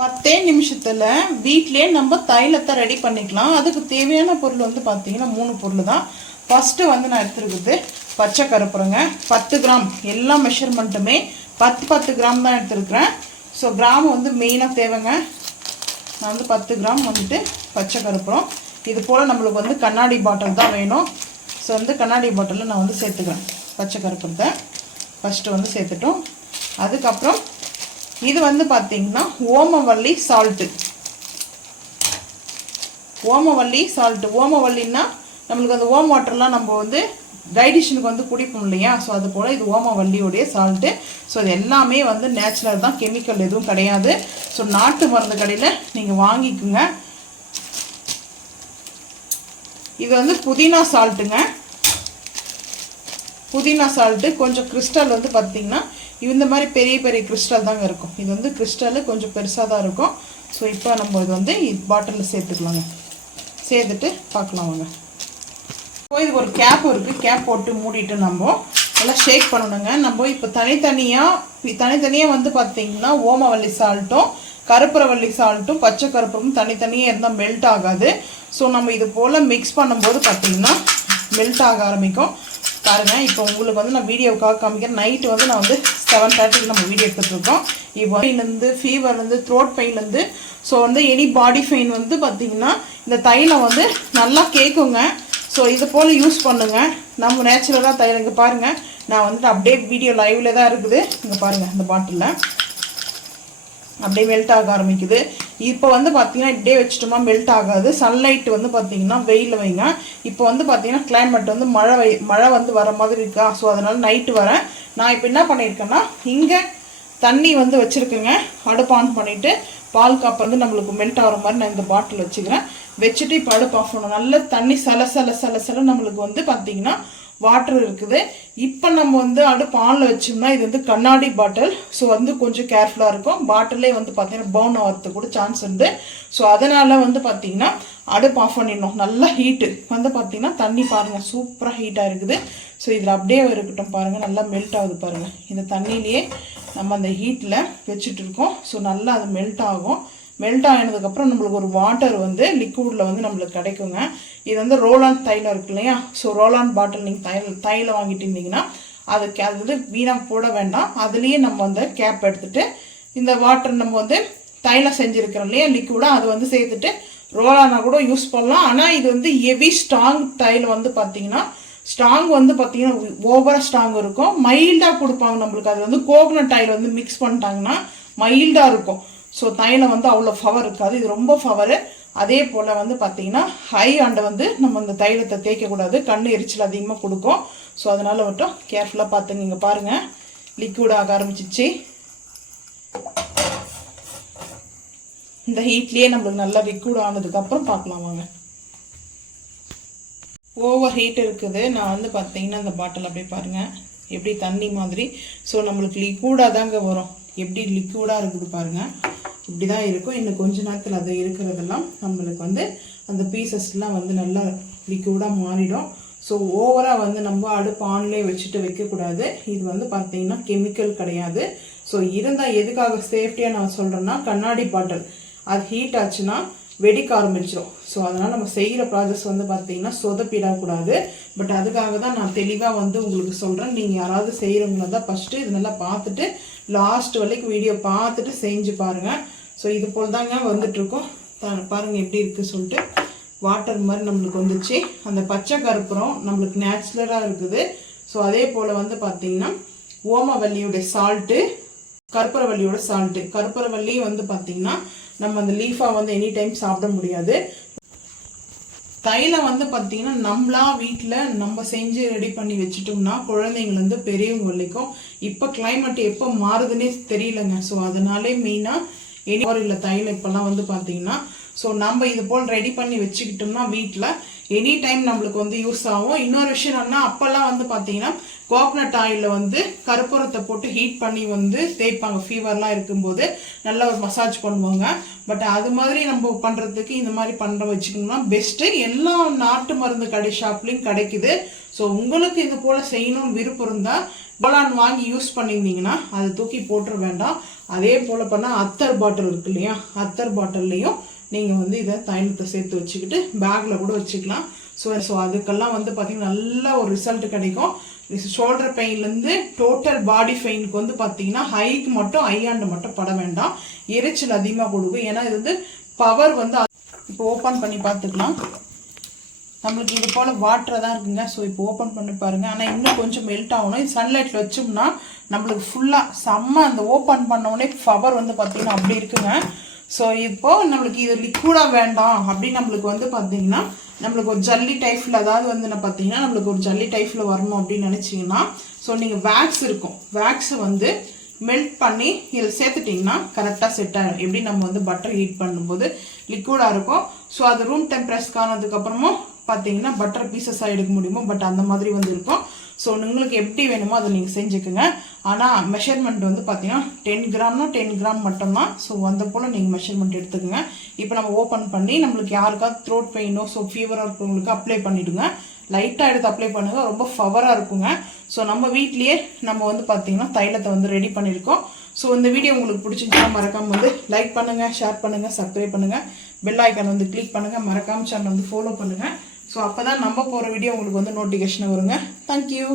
பத்தே நிமிஷத்தில் வீட்டிலே நம்ம தைலத்தை ரெடி பண்ணிக்கலாம். அதுக்கு தேவையான பொருள் வந்து பார்த்தீங்கன்னா மூணு பொருள் தான். ஃபஸ்ட்டு வந்து நான் எடுத்துருக்குது பச்சை கருப்புறங்க பத்து கிராம் எல்லா மெஷர்மெண்ட்டுமே பத்து பத்து கிராம் தான் எடுத்துருக்குறேன். ஸோ கிராம் வந்து மெயினாக தேவைங்க. நான் வந்து பத்து கிராம் வந்துட்டு பச்சை கருப்புறம் இது போல் நம்மளுக்கு வந்து கண்ணாடி பாட்டில் தான் வேணும். ஸோ வந்து கண்ணாடி பாட்டிலில் நான் வந்து சேர்த்துக்கிறேன் பச்சை கருப்புறத்தை ஃபஸ்ட்டு வந்து சேர்த்துட்டோம். அதுக்கப்புறம் இது வந்து பார்த்தீங்கன்னா ஓமவல்லி சால்ட்டு ஓமவல்லி சால்ட்டு ஓமவல்லின்னா நம்மளுக்கு அந்த ஓம் வாட்டர்லாம் நம்ம வந்து டைடிஷனுக்கு வந்து குடிப்போம் இல்லையா? ஸோ அது போல் இது ஓமவல்லியோடைய சால்ட்டு ஸோ இது எல்லாமே வந்து நேச்சுரல் தான். கெமிக்கல் எதுவும் கிடையாது. ஸோ நாட்டு மருந்து கடையில் நீங்கள் வாங்கிக்குங்க. இது வந்து புதினா சால்ட்டுங்க புதினா சால்ட்டு கொஞ்சம் கிறிஸ்டல் வந்து பார்த்தீங்கன்னா இந்த மாதிரி பெரிய பெரிய கிறிஸ்டல் தாங்க இருக்கும். இது வந்து கிறிஸ்டலு கொஞ்சம் பெருசாக தான் இருக்கும். ஸோ இப்போ நம்ம இது வந்து பாட்டிலில் சேர்த்துக்கலாங்க. சேர்த்துட்டு பார்க்கலாம் வாங்க. இப்போ இது ஒரு கேப் இருக்குது கேப் போட்டு மூடிட்டு நம்ம நல்லா ஷேக் பண்ணணுங்க. நம்ம இப்போ தனித்தனியாக தனித்தனியாக வந்து பார்த்தீங்கன்னா ஓமவல்லி சால்ட்டும் கருப்புரவல்லி சால்ட்டும் பச்சை கருப்பும் தனித்தனியாக இருந்தால் மெல்ட் ஆகாது. ஸோ நம்ம இது போல் மிக்ஸ் பண்ணும்போது பார்த்தீங்கன்னா மெல்ட் ஆக ஆரம்பிக்கும். பாருங்கள் இப்போ உங்களுக்கு வந்து நான் வீடியோவுக்காக காமிக்கிறேன். நைட்டு வந்து நான் வந்து செவன் தேர்ட்டிக்கு நம்ம வீடியோ எடுத்துகிட்ருக்கோம் இப்போ பெயின்லேருந்து ஃபீவர்லேருந்து த்ரோட் பெயின்லேருந்து ஸோ வந்து எனி பாடி பெயின் வந்து பார்த்தீங்கன்னா இந்த தைலம் வந்து நல்லா கேட்குங்க ஸோ இது போல் யூஸ் பண்ணுங்கள் நம்ம நேச்சுரலாக தைலம் இங்கே பாருங்கள் நான் வந்துட்டு அப்டேட் வீடியோ லைவில் தான் இருக்குது. இங்கே பாருங்கள் இந்த பாட்டிலில் அப்படியே மெல்ட் ஆக ஆரம்பிக்குது. இப்போ வந்து பார்த்தீங்கன்னா இப்படியே வச்சுட்டோமா மெல்ட் ஆகாது. சன்லைட் வந்து பார்த்தீங்கன்னா வெயிலில் வைங்க. இப்போ வந்து பார்த்தீங்கன்னா கிளைமேட் வந்து மழை வை மழை வந்து வர மாதிரி இருக்கா? ஸோ அதனால் நைட்டு வரேன். நான் இப்போ என்ன பண்ணியிருக்கேன்னா இங்கே தண்ணி வந்து வச்சுருக்கேங்க. அடுப்பு ஆன் பண்ணிவிட்டு பால் காப்பு வந்து நம்மளுக்கு மெல்ட் ஆகிற மாதிரி நான் இந்த பாட்டில் வச்சுக்கிறேன். வச்சுட்டு இப்போ அடுப்பு ஆஃப் பண்ணணும். நல்ல தண்ணி சல சல சல சல நம்மளுக்கு வந்து பார்த்தீங்கன்னா வாட்டர் இருக்குது. இப்போ நம்ம வந்து அடுப்பு ஆனில் வச்சோம்னா இது வந்து கண்ணாடி பாட்டில் ஸோ வந்து கொஞ்சம் கேர்ஃபுல்லாக இருக்கும். பாட்டிலே வந்து பார்த்தீங்கன்னா பவுன் ஆகிறதுக்கு கூட சான்ஸ் உண்டு. ஸோ அதனால் வந்து பார்த்தீங்கன்னா அடுப்பு ஆஃப் பண்ணிடணும். நல்லா ஹீட்டு வந்து பார்த்தீங்கன்னா தண்ணி பாருங்கள் சூப்பராக ஹீட்டாக இருக்குது. ஸோ இதில் அப்படியே இருக்கட்டும் பாருங்கள் நல்லா மெல்ட் ஆகுது பாருங்கள் இந்த தண்ணியிலேயே நம்ம அந்த ஹீட்டில் வச்சுட்டு இருக்கோம். ஸோ நல்லா அது மெல்ட் ஆகும். மெல்ட் ஆனதுக்கப்புறம் நம்மளுக்கு ஒரு வாட்டர் வந்து லிக்விடில் வந்து நம்மளுக்கு கிடைக்குங்க. இது வந்து ரோலான் தைலம் இருக்கு இல்லையா? ஸோ ரோலான் பாட்டில் நீங்கள் தைல தைலம் வாங்கிட்டு இருந்தீங்கன்னா அதுக்கு அது வந்து வீணாக போட வேண்டாம். அதுலேயே நம்ம வந்து கேப் எடுத்துட்டு இந்த வாட்டர் நம்ம வந்து தைலம் செஞ்சுருக்கிறோம் இல்லையா? லிக்விடாக அது வந்து சேர்த்துட்டு ரோலானா கூட யூஸ் பண்ணலாம். ஆனால் இது வந்து ஹெவி ஸ்ட்ராங் தைலம் வந்து பார்த்தீங்கன்னா ஸ்ட்ராங் வந்து பார்த்தீங்கன்னா ஓவராக ஸ்ட்ராங் இருக்கும். மைல்டாக கொடுப்பாங்க நம்மளுக்கு. அது வந்து கோகனட் ஆயில் வந்து மிக்ஸ் பண்ணிட்டாங்கன்னா மைல்டாக இருக்கும். ஸோ தைலம் வந்து அவ்வளோ ஃபவர் இருக்காது. இது ரொம்ப ஃபவரு அதே போல் வந்து பார்த்தீங்கன்னா ஹை அண்டை வந்து நம்ம அந்த தைலத்தை தேய்க்கக்கூடாது. கண் எரிச்சல் அதிகமாக கொடுக்கும். ஸோ அதனால் மட்டும் கேர்ஃபுல்லாக பார்த்துங்க. இங்கே பாருங்கள் லிக்விட் ஆக ஆரம்பிச்சிச்சு. இந்த ஹீட்லேயே நம்மளுக்கு நல்லா லிக்விட் ஆனதுக்கப்புறம் பார்க்கலாம் வாங்க. ஓவர் ஹீட் இருக்குது. நான் வந்து பார்த்தீங்கன்னா அந்த பாட்டில் அப்படியே பாருங்கள் எப்படி தண்ணி மாதிரி. ஸோ நம்மளுக்கு லிக்விடாக தாங்க வரும். எப்படி லிக்விடாக இருக்குது பாருங்கள் இப்படி தான் இருக்கும். இன்னும் கொஞ்ச நேரத்தில் அது இருக்கிறதெல்லாம் நம்மளுக்கு வந்து அந்த பீசஸ்லாம் வந்து நல்லா லிக்விடாக மாறிடும். ஸோ ஓவராக வந்து நம்ம அடுப்பு ஆன்லேயே வச்சுட்டு வைக்கக்கூடாது. இது வந்து பார்த்தீங்கன்னா கெமிக்கல் கிடையாது. ஸோ இருந்தால் எதுக்காக சேஃப்டியாக நான் சொல்கிறேன்னா கண்ணாடி பாட்டில். அது ஹீட் ஆச்சுன்னா வெடிக்க ஆரம்பிச்சிடும் ஸோ அதனால் நம்ம செய்கிற ப்ராசஸ் வந்து பார்த்தீங்கன்னா சொதப்பிடக்கூடாது. பட் அதுக்காக தான் நான் தெளிவாக வந்து உங்களுக்கு சொல்கிறேன் நீங்கள் யாராவது செய்கிறவங்கள தான் ஃபஸ்ட்டு இது நல்லா பார்த்துட்டு லாஸ்ட் வரைக்கும் வீடியோ பார்த்துட்டு செஞ்சு பாருங்கள் ஸோ இது போல் தாங்க வந்துட்டுருக்கோம் பாருங்கள் எப்படி இருக்குது சொல்லிட்டு. வாட்டர் மாதிரி நம்மளுக்கு வந்துச்சு. அந்த பச்சை கருப்புறம் நம்மளுக்கு நேச்சுரலாக இருக்குது. ஸோ அதே போல் வந்து பார்த்திங்கன்னா ஓமவல்லியுடைய சால்ட்டு கற்பூரவல்லியோட சால்ட்டு கற்பூரவல்லி வந்து பார்த்தீங்கன்னா நம்ம அந்த லீஃபாக வந்து எனி டைம் சாப்பிட முடியாது. தைலம் வந்து பார்த்தீங்கன்னா நம்மளா வீட்டில் நம்ம செஞ்சு ரெடி பண்ணி வச்சுட்டோம்னா குழந்தைங்கலேருந்து பெரியவங்க வரைக்கும் இப்போ கிளைமேட் எப்போ மாறுதுன்னே தெரியலங்க. ஸோ அதனாலே மெயினாக எனி இல்லை தைலம் இப்போல்லாம் வந்து பார்த்தீங்கன்னா ஸோ நம்ம இது போல் ரெடி பண்ணி வச்சுக்கிட்டோம்னா வீட்டில் எனி டைம் நம்மளுக்கு வந்து யூஸ் ஆகும். இன்னொரு விஷயம் என்னன்னா அப்போல்லாம் வந்து பார்த்தீங்கன்னா கோகனட் ஆயிலில் வந்து கருப்புரத்தை போட்டு ஹீட் பண்ணி வந்து தேய்ப்பாங்க. ஃபீவர்லாம் இருக்கும்போது நல்லா ஒரு மசாஜ் பண்ணுவாங்க. பட் அது மாதிரி நம்ம பண்ணுறதுக்கு இந்த மாதிரி பண்ணுற வச்சுக்கணும்னா பெஸ்ட்டு எல்லா நாட்டு மருந்து கடை ஷாப்லேயும் கிடைக்குது. ஸோ உங்களுக்கு இது போல் செய்யணும்னு விருப்பம் இருந்தால் பலான் வாங்கி யூஸ் பண்ணியிருந்தீங்கன்னா அதை தூக்கி போட்டுற வேண்டாம். அதே போல் பண்ணால் அத்தர் பாட்டில் இருக்கு இல்லையா? அத்தர் பாட்டில்லையும் நீங்கள் வந்து இதை தைலத்தை சேர்த்து வச்சுக்கிட்டு பேக்கில் கூட வச்சுக்கலாம். ஸோ ஸோ அதுக்கெல்லாம் வந்து பார்த்தீங்கன்னா நல்ல ஒரு ரிசல்ட் கிடைக்கும். ஷோல்டர் பெயின்லேருந்து டோட்டல் பாடி பெயினுக்கு வந்து பார்த்தீங்கன்னா ஹைக்கு மட்டும் ஐயாண்டு மட்டும் பட வேண்டாம். எரிச்சல் அதிகமாக கொடுக்கும். ஏன்னா இது வந்து பவர் வந்து இப்போ ஓப்பன் பண்ணி பார்த்துக்கலாம். நம்மளுக்கு இது போல் வாட்டராக தான் இருக்குங்க. ஸோ இப்போ ஓப்பன் பண்ணி பாருங்கள் ஆனால் இன்னும் கொஞ்சம் மெல்ட் ஆகணும். இது சன்லைட்டில் வச்சோம்னா நம்மளுக்கு ஃபுல்லாக செம்ம அந்த ஓப்பன் பண்ண ஃபவர் பவர் வந்து பார்த்தீங்கன்னா அப்படி இருக்குங்க. ஸோ இப்போது நம்மளுக்கு இது லிக்விடாக வேண்டாம் அப்படின்னு நம்மளுக்கு வந்து பார்த்தீங்கன்னா நம்மளுக்கு ஒரு ஜல்லி டைப்பில் அதாவது வந்து என்ன பார்த்தீங்கன்னா நம்மளுக்கு ஒரு ஜல்லி டைஃபில் வரணும் அப்படின்னு நினச்சிங்கன்னா ஸோ நீங்கள் வேக்ஸ் இருக்கும். வேக்ஸை வந்து மெல்ட் பண்ணி இதில் சேர்த்துட்டிங்கன்னா கரெக்டாக செட் ஆகிடும் எப்படி நம்ம வந்து பட்டர் ஹீட் பண்ணும்போது லிக்விடாக இருக்கும் ஸோ அது ரூம் டெம்பரேச்சர் ஆனதுக்கப்புறமும் பார்த்தீங்கன்னா பட்டர் பீசஸாக எடுக்க முடியுமோ? பட் அந்த மாதிரி வந்து இருக்கும். ஸோ உங்களுக்கு எப்படி வேணுமோ அதை நீங்கள் செஞ்சுக்கோங்க. ஆனால் மெஷர்மெண்ட் வந்து பார்த்தீங்கன்னா டென் கிராம்னா டென் கிராம் மட்டும்தான். ஸோ அந்த போல் நீங்கள் மெஷர்மெண்ட் எடுத்துக்கோங்க. இப்போ நம்ம ஓப்பன் பண்ணி நம்மளுக்கு யாருக்காவது த்ரோட் பெயினோ ஸோ ஃபீவராக இருக்கிறவங்களுக்கு அப்ளை பண்ணிவிடுங்க லைட்டாக எடுத்து அப்ளை பண்ணுங்கள் ரொம்ப ஃபவராக இருக்குங்க. ஸோ நம்ம வீட்லேயே நம்ம வந்து பார்த்தீங்கன்னா தைலத்தை வந்து ரெடி பண்ணியிருக்கோம். ஸோ இந்த வீடியோ உங்களுக்கு பிடிச்சிருந்துச்சுன்னா மறக்காமல் வந்து லைக் பண்ணுங்கள் ஷேர் பண்ணுங்கள் சப்ஸ்கிரைப் பண்ணுங்கள் பெல் ஐக்கான் வந்து கிளிக் பண்ணுங்கள் மறக்காமல் சேனல் வந்து ஃபாலோ பண்ணுங்கள் ஸோ அப்போ தான் நம்ம போகிற வீடியோ உங்களுக்கு வந்து நோட்டிஃபிகேஷன் வருங்க. தேங்க்யூ